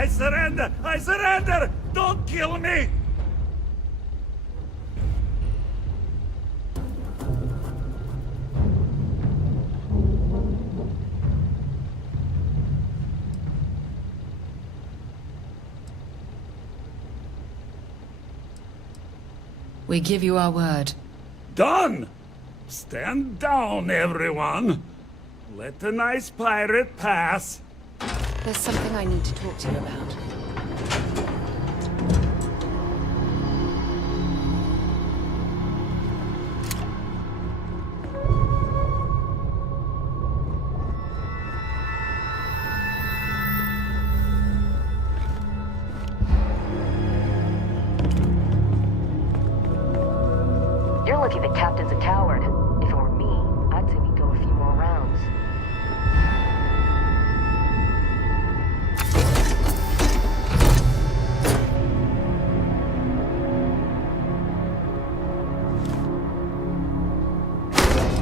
I surrender! I surrender! Don't kill me! We give you our word. Done! Stand down, everyone. Let the nice pirate pass. There's something I need to talk to you about. You're lucky the captain's a coward. If it were me, I'd say we go a few more rounds.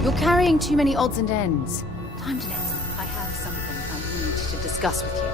You're carrying too many odds and ends. Time to let I have something I need to discuss with you.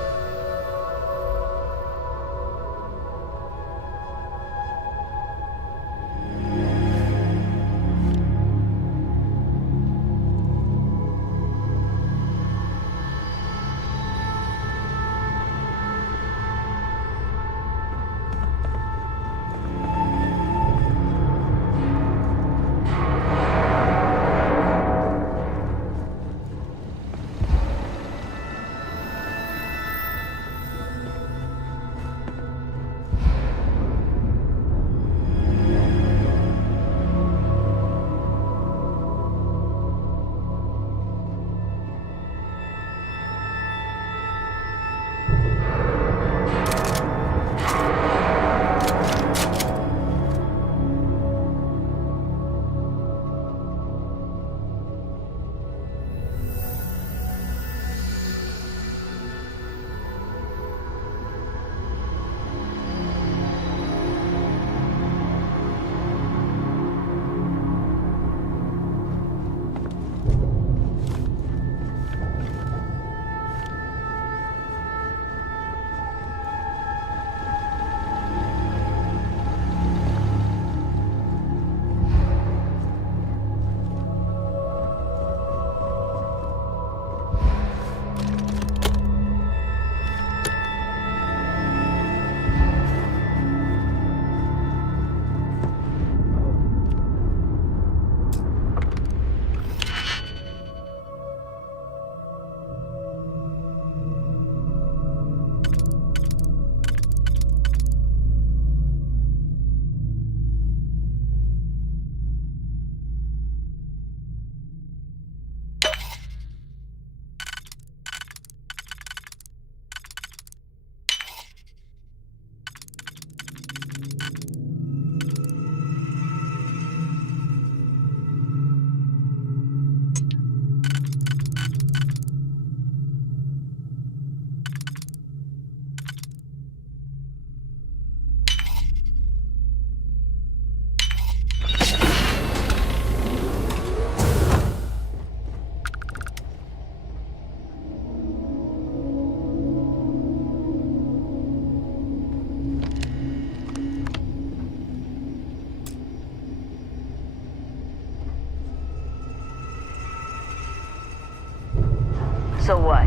So what?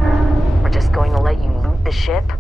We're just going to let you loot the ship?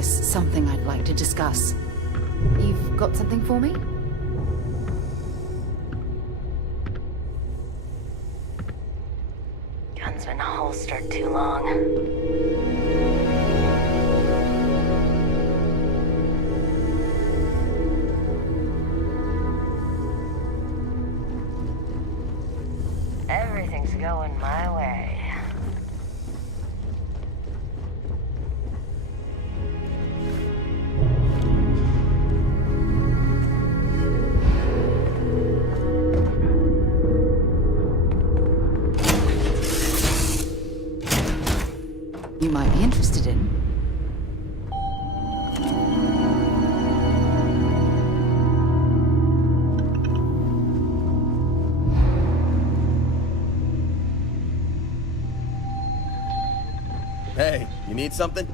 There's something I'd like to discuss. You've got something for me? Gun's been holstered too long. Everything's going my way. You might be interested in. Hey, you need something?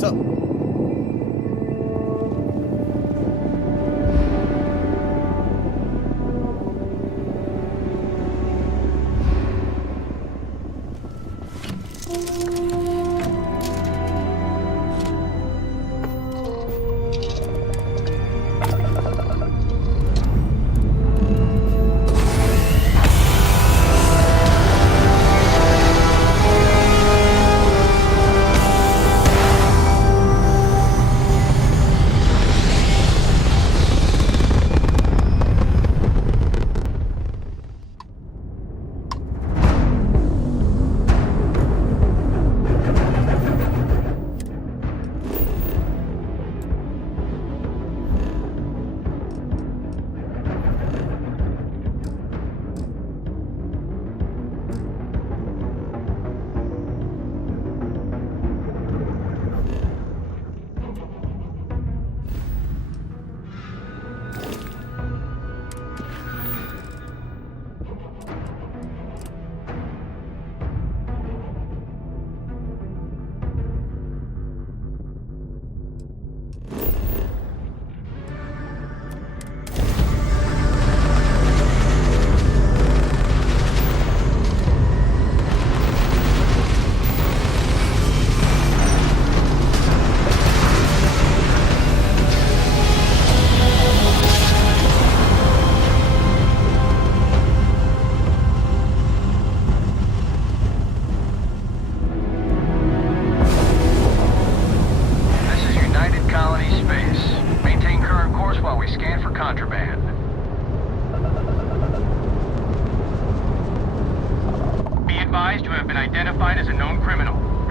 What's up?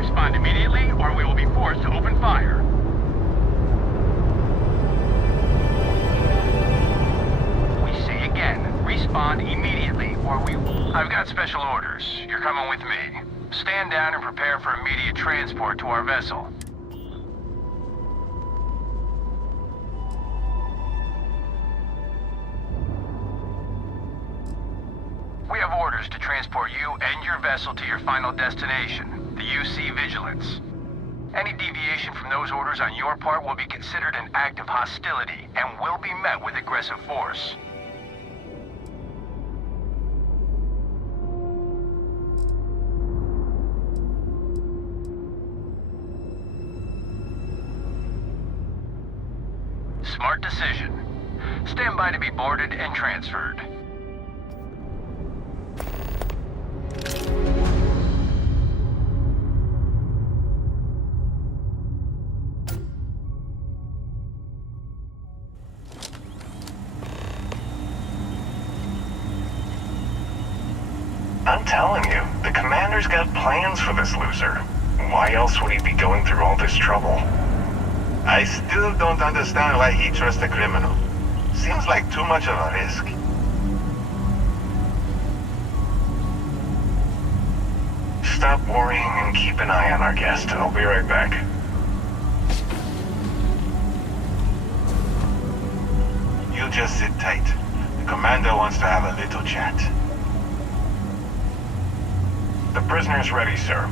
respond immediately, or we will be forced to open fire. We say again, respond immediately, or we will... I've got special orders. You're coming with me. Stand down and prepare for immediate transport to our vessel. We have orders to transport you and your vessel to your final destination, the UC Vigilance. Any deviation from those orders on your part will be considered an act of hostility and will be met with aggressive force. Smart decision. Stand by to be boarded and transferred. I'm telling you, the commander's got plans for this loser. Why else would he be going through all this trouble? I still don't understand why he trusts a criminal. Seems like too much of a risk. Stop worrying and keep an eye on our guest. I'll be right back. You just sit tight. The commander wants to have a little chat. The prisoner's ready, sir.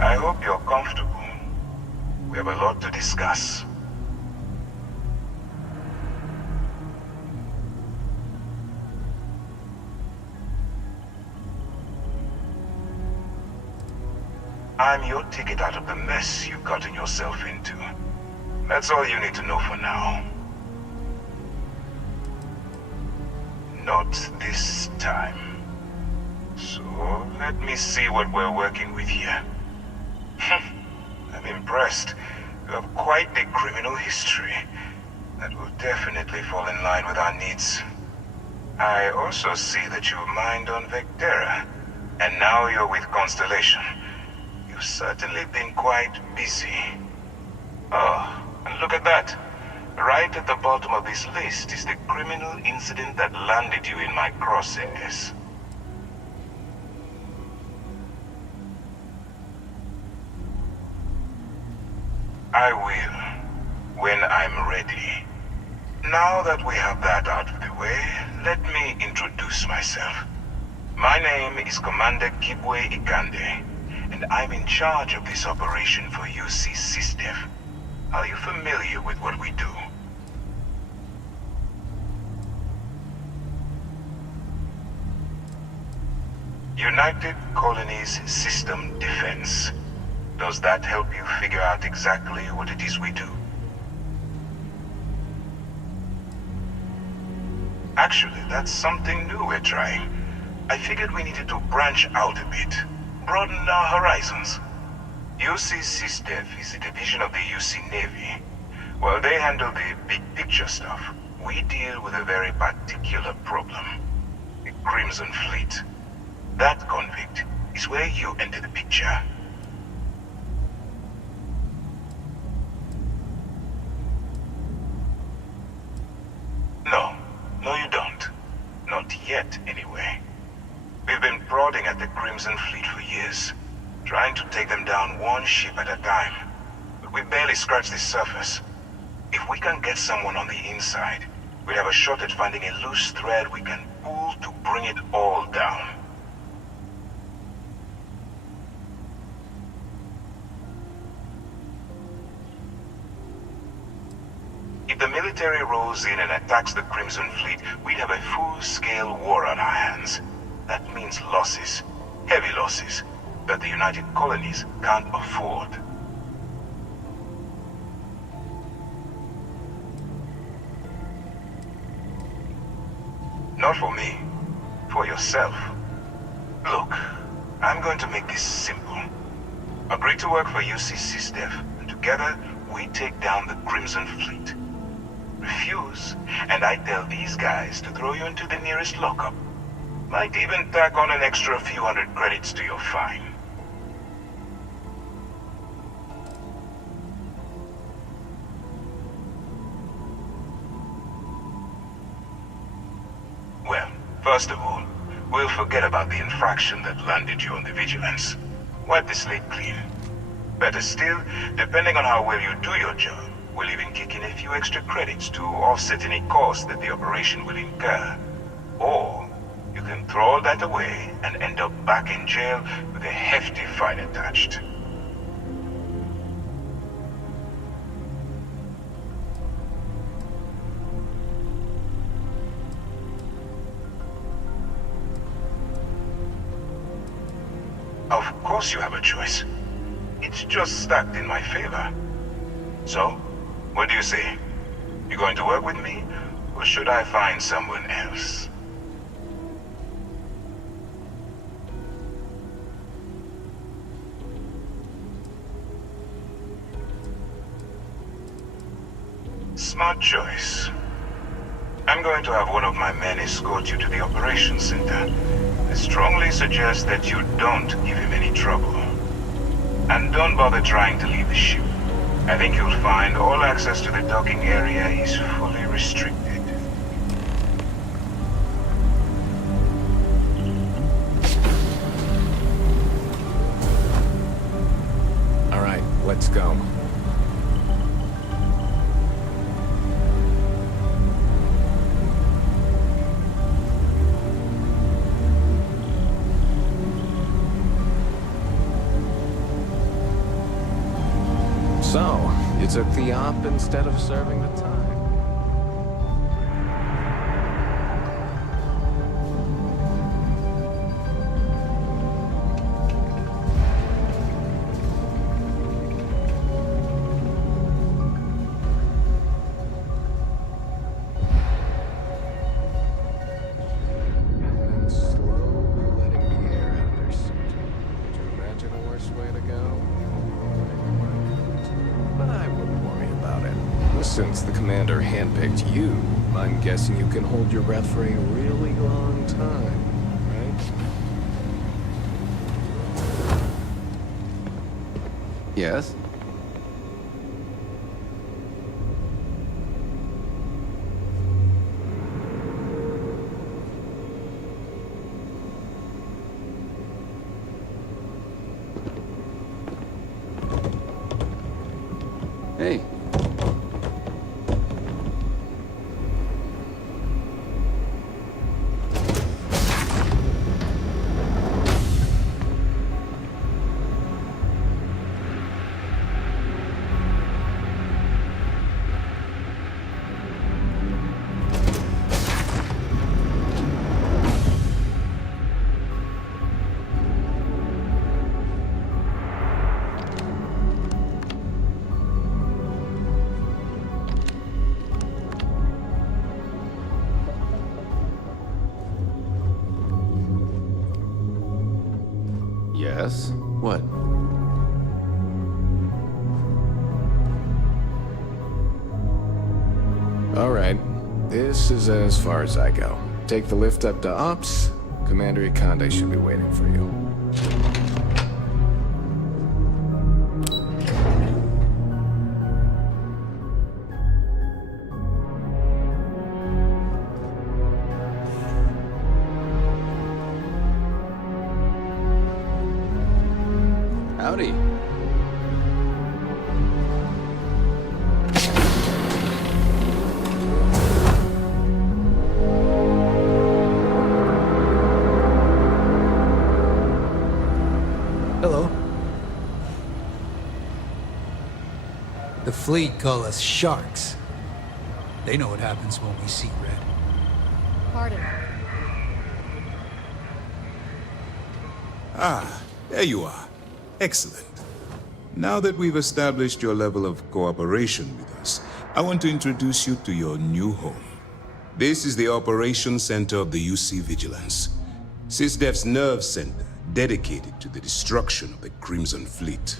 I hope you're comfortable. We have a lot to discuss. I'm your ticket out of the mess you've gotten yourself into. That's all you need to know for now. Not this time. So, let me see what we're working with here. I'm impressed. You have quite the criminal history. That will definitely fall in line with our needs. I also see that you mined on Vectera, and now you're with Constellation. You've certainly been quite busy. Oh, and look at that. Right at the bottom of this list is the criminal incident that landed you in my crosshairs. I will, when I'm ready. Now that we have that out of the way, let me introduce myself. My name is Commander Kibwe Ikande, and I'm in charge of this operation for UC SysDev. Are you familiar with what we do? United Colonies System Defense. Does that help you figure out exactly what it is we do? Actually, that's something new we're trying. I figured we needed to branch out a bit, broaden our horizons. UC SysDev is a division of the UC Navy. While they handle the big picture stuff, we deal with a very particular problem. The Crimson Fleet. That convict is where you enter the picture. No, you don't. Not yet, anyway. We've been prodding at the Crimson Fleet for years, trying to take them down one ship at a time. But we barely scratched the surface. If we can get someone on the inside, we'd have a shot at finding a loose thread we can pull to bring it all down. If the military rolls in and attacks the Crimson Fleet, we'd have a full-scale war on our hands. That means losses, heavy losses, that the United Colonies can't afford. Not for me, for yourself. Look, I'm going to make this simple. Agree to work for UC SysDev, and together we take down the Crimson Fleet. Refuse, and I tell these guys to throw you into the nearest lockup. Might even tack on an extra few hundred credits to your fine. Well, first of all, we'll forget about the infraction that landed you on the Vigilance. Wipe the slate clean. Better still, depending on how well you do your job, we'll even kick in a few extra credits to offset any cost that the operation will incur. Or, you can throw all that away and end up back in jail with a hefty fine attached. Of course you have a choice. It's just stacked in my favor. So, what do you say? You going to work with me, or should I find someone else? Smart choice. I'm going to have one of my men escort you to the operations center. I strongly suggest that you don't give him any trouble. And don't bother trying to leave the ship. I think you'll find all access to the docking area is fully restricted. All right, let's go. So, you took the op instead of serving the time. And slowly letting the air out of their suit. Could you imagine a worse way to go? But I wouldn't worry about it. Since the commander handpicked you, I'm guessing you can hold your breath for a really long time, right? Yes? Hey. Yes? What? All right. This is as far as I go. Take the lift up to Ops. Commander Ikande should be waiting for you. Howdy. Hello. The fleet call us sharks. They know what happens when we see red. Pardon. Ah, there you are. Excellent. Now that we've established your level of cooperation with us, I want to introduce you to your new home. This is the Operations Center of the UC Vigilance, SysDef's nerve center dedicated to the destruction of the Crimson Fleet.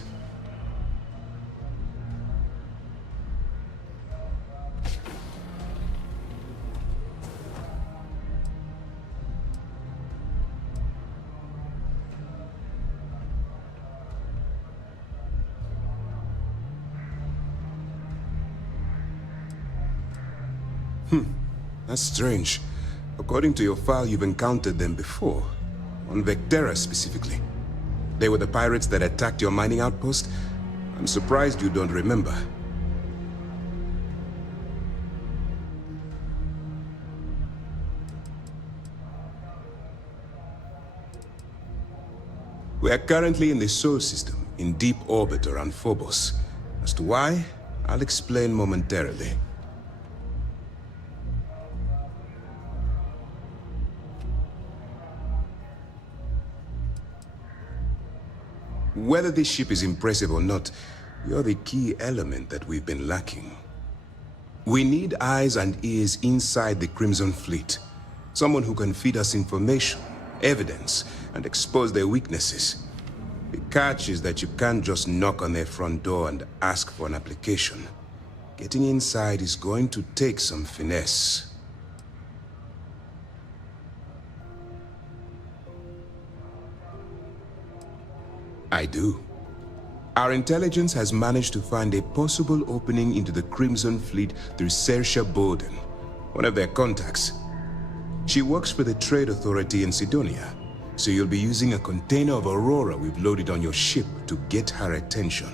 That's strange. According to your file, you've encountered them before. On Vectera specifically. They were the pirates that attacked your mining outpost? I'm surprised you don't remember. We are currently in the Sol system, in deep orbit around Phobos. As to why, I'll explain momentarily. Whether this ship is impressive or not, you're the key element that we've been lacking. We need eyes and ears inside the Crimson Fleet. Someone who can feed us information, evidence, and expose their weaknesses. The catch is that you can't just knock on their front door and ask for an application. Getting inside is going to take some finesse. I do. Our intelligence has managed to find a possible opening into the Crimson Fleet through Saoirse Bowden, one of their contacts. She works for the Trade Authority in Sidonia, so you'll be using a container of Aurora we've loaded on your ship to get her attention.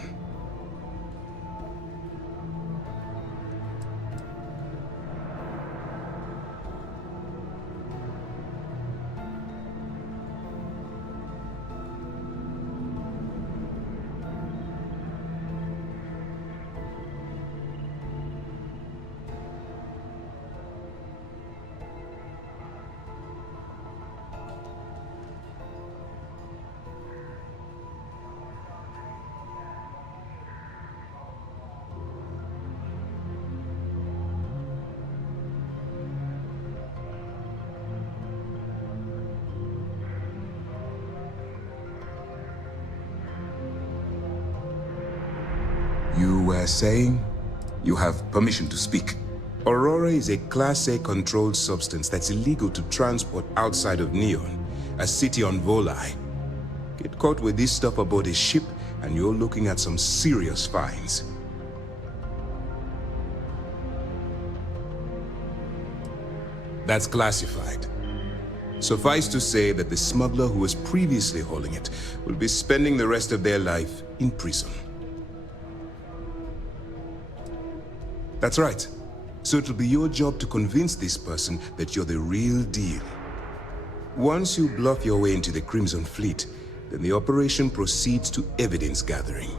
You were saying? You have permission to speak. Aurora is a Class A controlled substance that's illegal to transport outside of Neon, a city on Volai. Get caught with this stuff aboard a ship, and you're looking at some serious fines. That's classified. Suffice to say that the smuggler who was previously hauling it will be spending the rest of their life in prison. That's right. So it'll be your job to convince this person that you're the real deal. Once you bluff your way into the Crimson Fleet, then the operation proceeds to evidence gathering.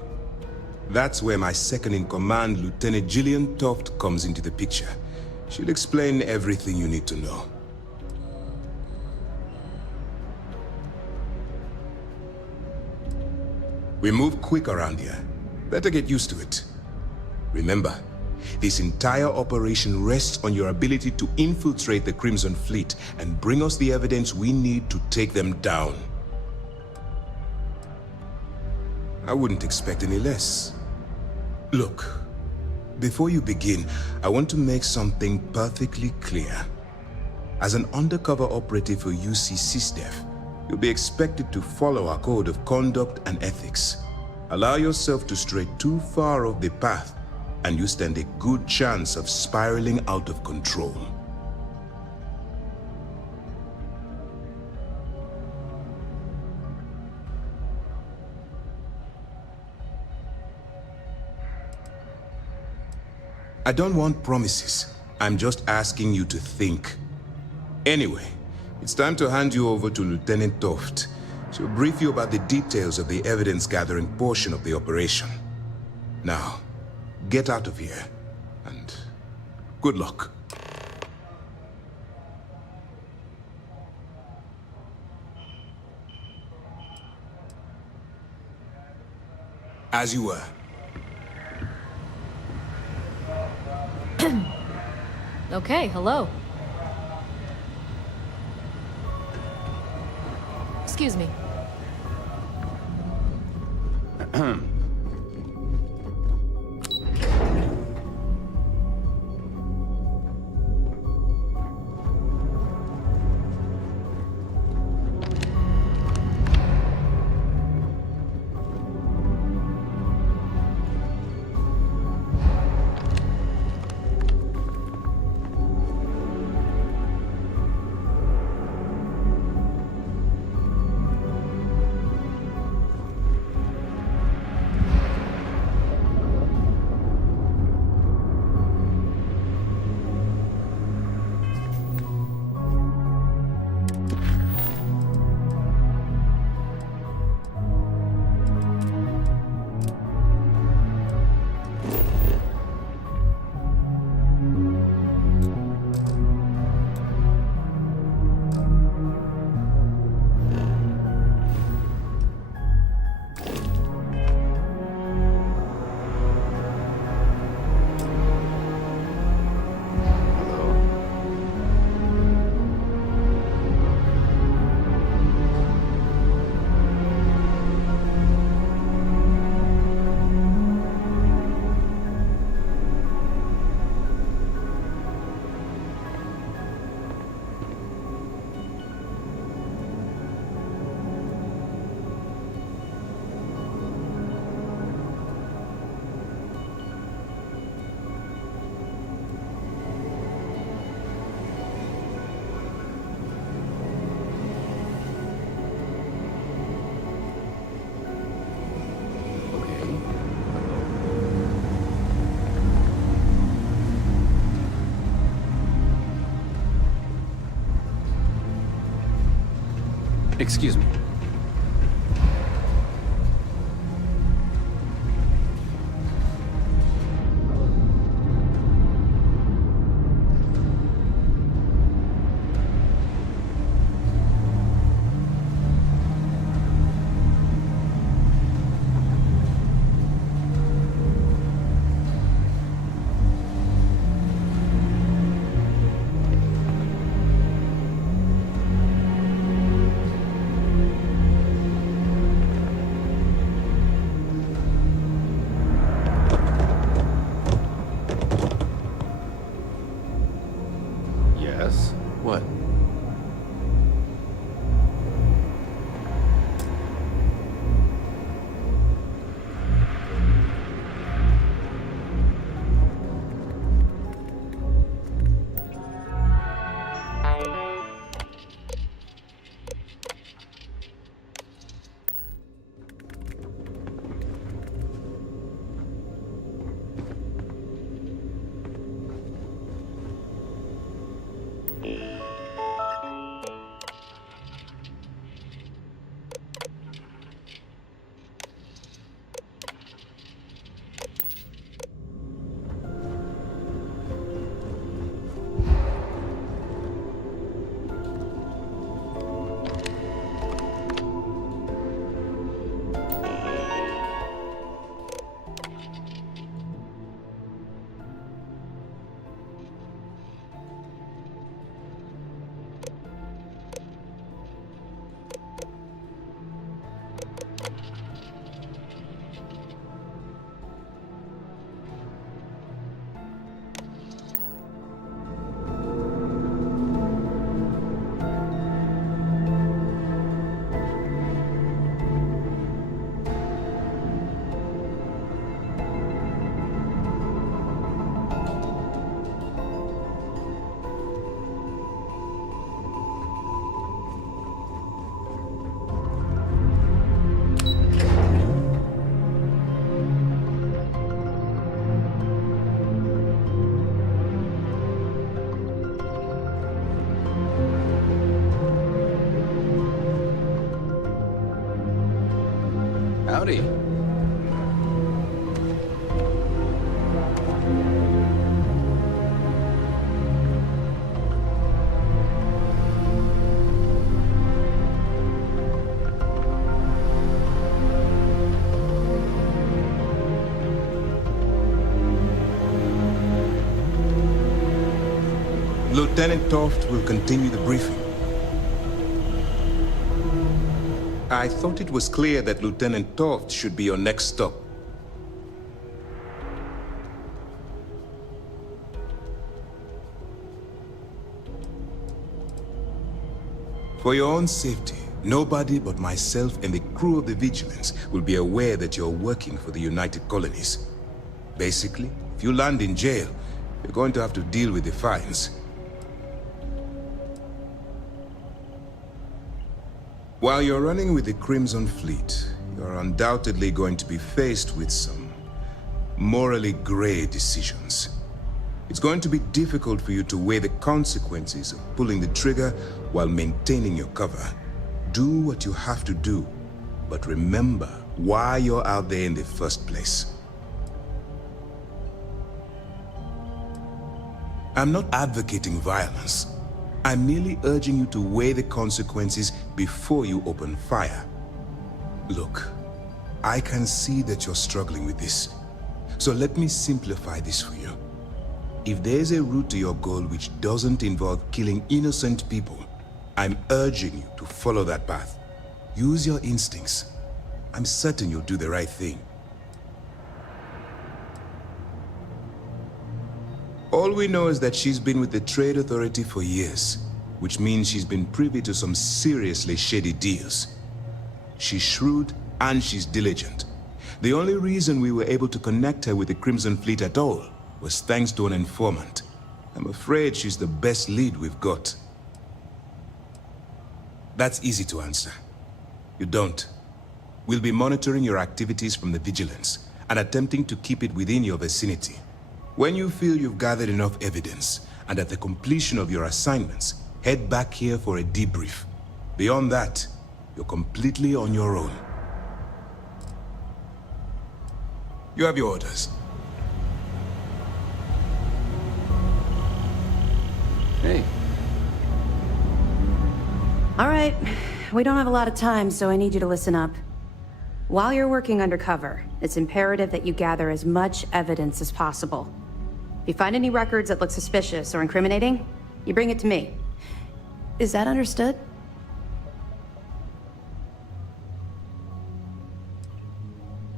That's where my second-in-command, Lieutenant Gillian Toft, comes into the picture. She'll explain everything you need to know. We move quick around here. Better get used to it. Remember, this entire operation rests on your ability to infiltrate the Crimson Fleet and bring us the evidence we need to take them down. I wouldn't expect any less. Look, before you begin, I want to make something perfectly clear. As an undercover operative for UC SysDef, you'll be expected to follow our code of conduct and ethics. Allow yourself to stray too far off the path, and you stand a good chance of spiraling out of control. I don't want promises. I'm just asking you to think. Anyway, it's time to hand you over to Lieutenant Toft. She'll brief you about the details of the evidence-gathering portion of the operation. Now, get out of here, and good luck. As you were. Okay, hello. Excuse me. Excuse me. Yes? What? Howdy. Lieutenant Toft will continue the briefing. I thought it was clear that Lieutenant Toft should be your next stop. For your own safety, nobody but myself and the crew of the Vigilance will be aware that you're working for the United Colonies. Basically, if you land in jail, you're going to have to deal with the fines. While you're running with the Crimson Fleet, you're undoubtedly going to be faced with some morally gray decisions. It's going to be difficult for you to weigh the consequences of pulling the trigger while maintaining your cover. Do what you have to do, but remember why you're out there in the first place. I'm not advocating violence. I'm merely urging you to weigh the consequences before you open fire. Look, I can see that you're struggling with this. So let me simplify this for you. If there's a route to your goal which doesn't involve killing innocent people, I'm urging you to follow that path. Use your instincts. I'm certain you'll do the right thing. All we know is that she's been with the Trade Authority for years, which means she's been privy to some seriously shady deals. She's shrewd and she's diligent. The only reason we were able to connect her with the Crimson Fleet at all was thanks to an informant. I'm afraid she's the best lead we've got. That's easy to answer. You don't. We'll be monitoring your activities from the Vigilance and attempting to keep it within your vicinity. When you feel you've gathered enough evidence, and at the completion of your assignments, head back here for a debrief. Beyond that, You're completely on your own. You have your orders. Hey. All right. We don't have a lot of time, so I need you to listen up. While you're working undercover, it's imperative that you gather as much evidence as possible. If you find any records that look suspicious or incriminating, you bring it to me. Is that understood?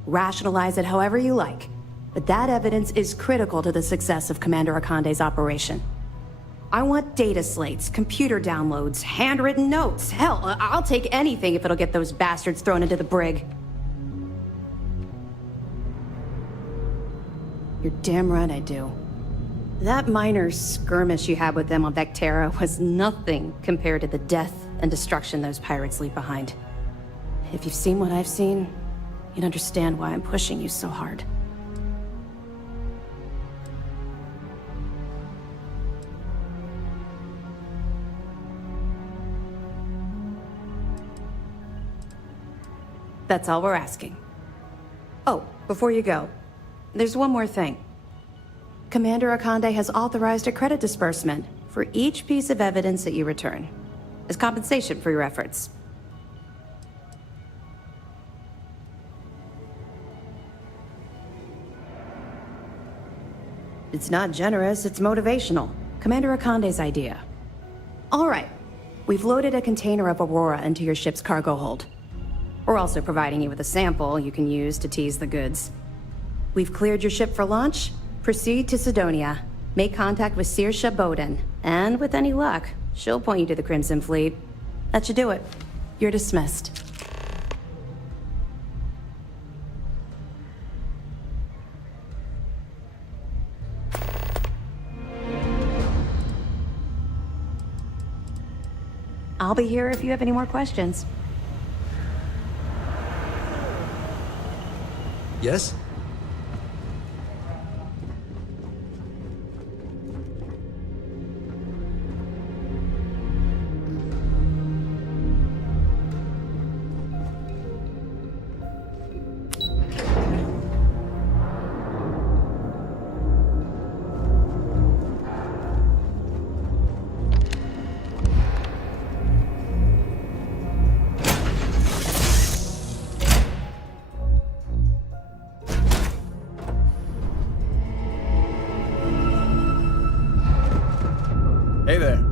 Rationalize it however you like, but that evidence is critical to the success of Commander Akande's operation. I want data slates, computer downloads, handwritten notes. Hell, I'll take anything if it'll get those bastards thrown into the brig. You're damn right I do. That minor skirmish you had with them on Vectera was nothing compared to the death and destruction those pirates leave behind. If you've seen what I've seen, you'd understand why I'm pushing you so hard. That's all we're asking. Oh, before you go, there's one more thing. Commander Akande has authorized a credit disbursement for each piece of evidence that you return, as compensation for your efforts. It's not generous, it's motivational. Commander Akande's idea. All right, we've loaded a container of Aurora into your ship's cargo hold. We're also providing you with a sample you can use to tease the goods. We've cleared your ship for launch. Proceed to Sidonia. Make contact with Saoirse Bowden. And with any luck, she'll point you to the Crimson Fleet. That should do it. You're dismissed. I'll be here if you have any more questions. Yes? Hey there.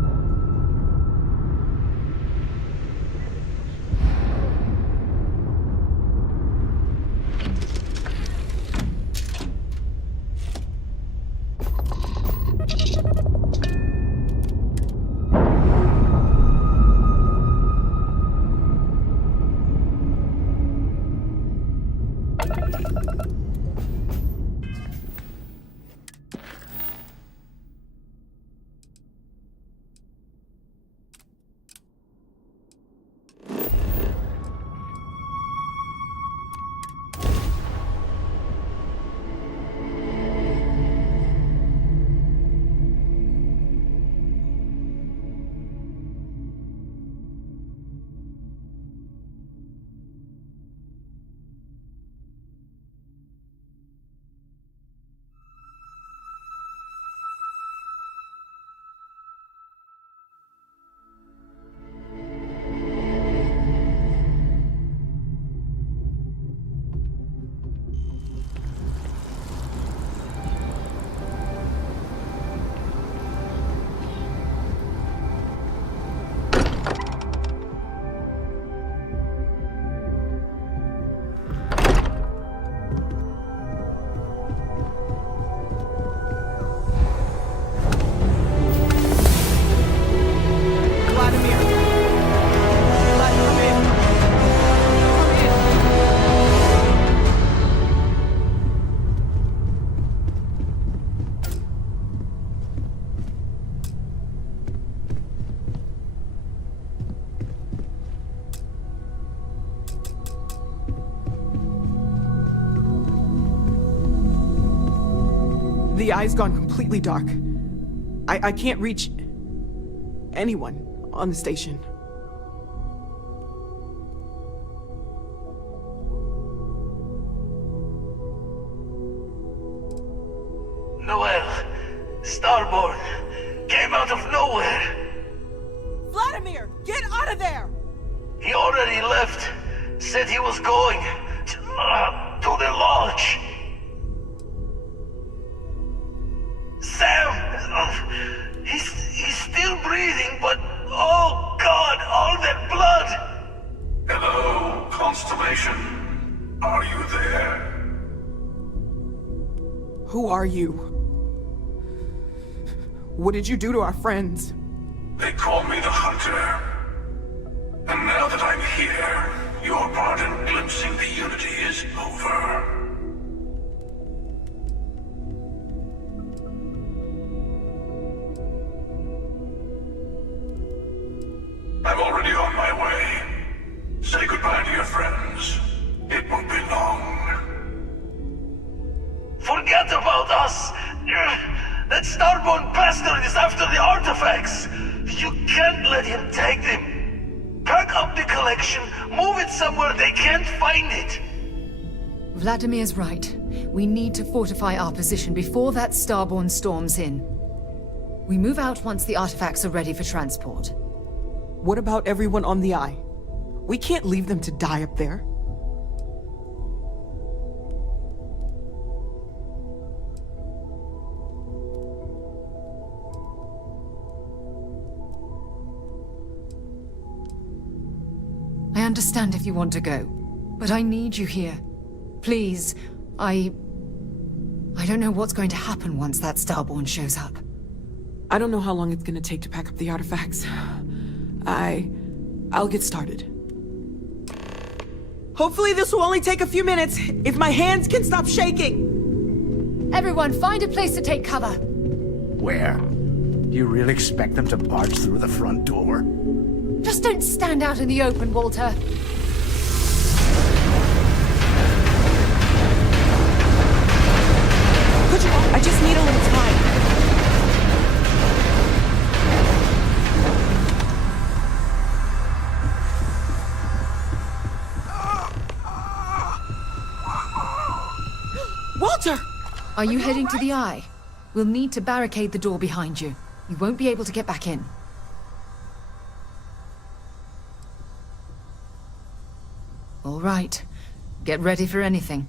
The eye's gone completely dark. I can't reach anyone on the station. Starborn came out of nowhere. Vladimir, get out of there! He already left. Said he was going to the lodge. Sam! He's still breathing, but oh God, all that blood! Hello, Constellation. Are you there? Who are you? What did you do to our friends? They call me the Hunter. And now that I'm here, your part in glimpsing the Unity is over. I'm already on my way. Say goodbye to your friends. It won't be long. Forget about us! That Starborn bastard is after the artifacts! You can't let him take them! Pack up the collection, move it somewhere they can't find it! Vladimir's right. We need to fortify our position before that Starborn storms in. We move out once the artifacts are ready for transport. What about everyone on the Eye? We can't leave them to die up there. I understand if you want to go, but I need you here. Please, I don't know what's going to happen once that Starborn shows up. I don't know how long it's gonna take to pack up the artifacts. I'll get started. Hopefully this will only take a few minutes, if my hands can stop shaking! Everyone, find a place to take cover! Where? You really expect them to barge through the front door? Just don't stand out in the open, Walter. I just need a little time. Walter! Are you heading to the Eye? We'll need to barricade the door behind you. You won't be able to get back in. All right. Get ready for anything.